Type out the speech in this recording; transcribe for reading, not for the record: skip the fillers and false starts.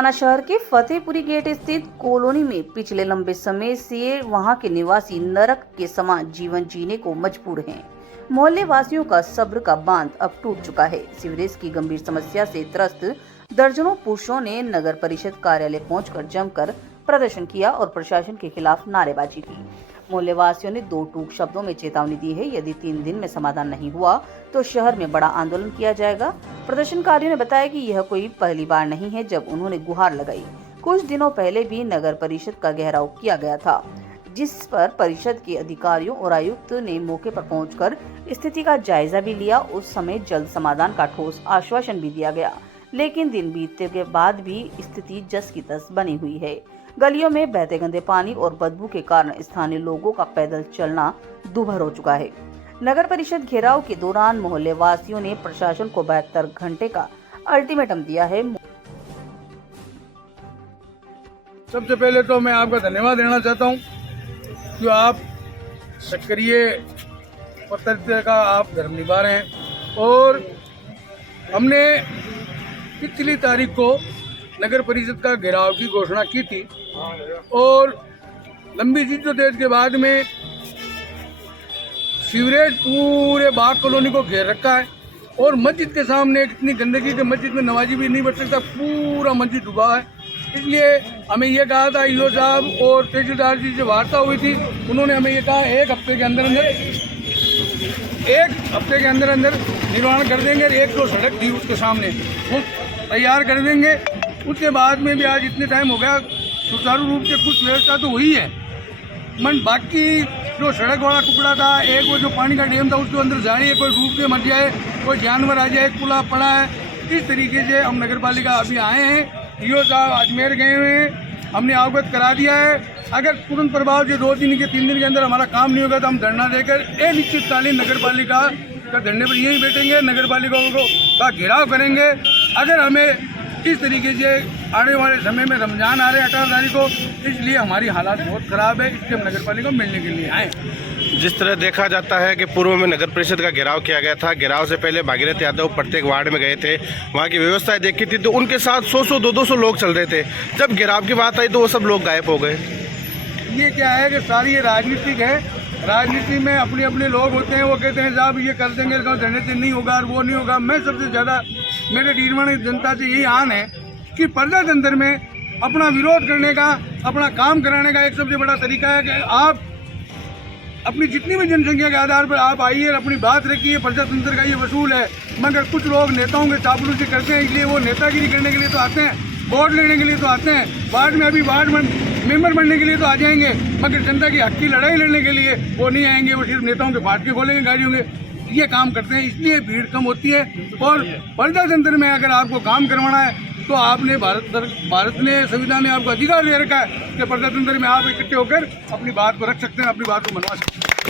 गोंडवाना शहर के फतेहपुरी गेट स्थित कॉलोनी में पिछले लंबे समय से वहां के निवासी नरक के समान जीवन जीने को मजबूर हैं। मोहल्ले वासियों का सब्र का बांध अब टूट चुका है। सीवरेज की गंभीर समस्या से त्रस्त दर्जनों पुरुषों ने नगर परिषद कार्यालय पहुंचकर जमकर प्रदर्शन किया और प्रशासन के खिलाफ नारेबाजी की। मोहल्ले वासियों ने दो टूक शब्दों में चेतावनी दी है, यदि 3 दिन में समाधान नहीं हुआ तो शहर में बड़ा आंदोलन किया जाएगा। प्रदर्शनकारियों ने बताया कि यह कोई पहली बार नहीं है जब उन्होंने गुहार लगाई। कुछ दिनों पहले भी नगर परिषद का घेराव किया गया था, जिस पर परिषद के अधिकारियों और आयुक्त ने मौके पर पहुंचकर स्थिति का जायजा भी लिया। उस समय जल्द समाधान का ठोस आश्वासन भी दिया गया, लेकिन दिन बीतने के बाद भी स्थिति जस की तस बनी हुई है। गलियों में बहते गंदे पानी और बदबू के कारण स्थानीय लोगों का पैदल चलना दूभर हो चुका है। नगर परिषद घेराव के दौरान मोहल्ले वासियों ने प्रशासन को 72 घंटे का अल्टीमेटम दिया है। सबसे पहले तो मैं आपका धन्यवाद देना चाहता हूं कि आप सक्रिय पत्रकारिता का आप धर्म निभा रहे हैं। और हमने पिछली तारीख को नगर परिषद का घेराव की घोषणा की थी और लंबी जिद्दोजहद के बाद में सीवरेज पूरे बाग कॉलोनी को घेर रखा है और मस्जिद के सामने इतनी गंदगी के मस्जिद में नमाजी भी नहीं बैठ सकता, पूरा मस्जिद डूबा है। इसलिए हमें ये कहा था ईओ साहब और तहसीलदार जी से वार्ता हुई थी, उन्होंने हमें ये कहा एक हफ्ते के अंदर अंदर निर्माण कर देंगे। 1-2 सड़क थी उसके सामने वो तैयार कर देंगे। उसके बाद में भी आज इतने टाइम हो गया, सुचारू रूप से कुछ व्यवस्था तो हुई है, मन बाकी जो सड़क वाला टुकड़ा था, एक वो जो पानी का डैम था उसके अंदर जाए, कोई डूब के मर जाए, कोई जानवर आ जाए, पुला पड़ा है। इस तरीके से हम नगर पालिका अभी आए हैं। ईओ साहब अजमेर गए हुए हैं, हमने अवगत करा दिया है। अगर तुरंत प्रभाव से 2 दिन के 3 दिन के अंदर हमारा काम नहीं होगा तो हम धरना देकर अनिश्चितकालीन नगर पालिका का धरने पर यहीं बैठेंगे, नगर पालिका का घेराव करेंगे। अगर हमें इस तरीके से आने वाले समय में रमजान आ रहे 18 तारीख को, इसलिए हमारी हालात बहुत खराब है, इसलिए हम नगर पालिका मिलने के लिए आए। जिस तरह देखा जाता है कि पूर्व में नगर परिषद का घेराव किया गया था, घेराव से पहले भागीरथ यादव प्रत्येक वार्ड में गए थे, वहाँ की व्यवस्थाएं देखी थी तो उनके साथ 100-200 लोग चल रहे थे। जब घेराव की बात आई तो वो सब लोग गायब हो गए। ये क्या है कि सारी ये राजनीतिक है, राजनीति में अपने अपने लोग होते हैं, वो कहते हैं साहब ये कर देंगे, धरने से नहीं होगा और वो नहीं होगा। मैं सबसे ज़्यादा मेरे निर्माण जनता से यही आन है कि प्रजा तंत्र में अपना विरोध करने का, अपना काम कराने का एक सबसे बड़ा तरीका है कि आप अपनी जितनी भी जनसंख्या के आधार पर आप आइए और अपनी बात रखिए। प्रजा तंत्र का ये वसूल है, मगर कुछ लोग नेताओं के चापलूसी करते हैं, इसलिए वो नेतागिरी करने के लिए तो आते हैं, वोट लेने के लिए तो आते हैं, वार्ड में अभी वार्ड मेंबर बनने के लिए तो आ जाएंगे, मगर जनता की हक की लड़ाई लड़ने के लिए वो नहीं आएंगे। वो सिर्फ नेताओं के फाटके खोलेंगे गाड़ियों के, ये काम करते हैं, इसलिए भीड़ कम होती है। और प्रजा तंत्र में अगर आपको काम करवाना है तो आपने भारत ने संविधान ने आपको अधिकार दे रखा है कि प्रजा तंत्र में आप इकट्ठे होकर अपनी बात को रख सकते हैं, अपनी बात को मनवा सकते हैं।